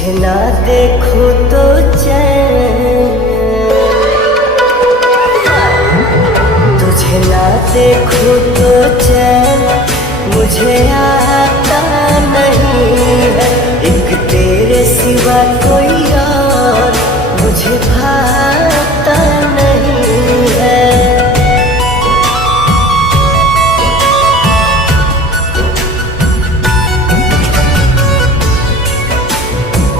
तुझे ना देखूं तो चैन, तुझे ना देखूं तो चैन मुझे आता नहीं है। एक तेरे सिवा कोई और मुझे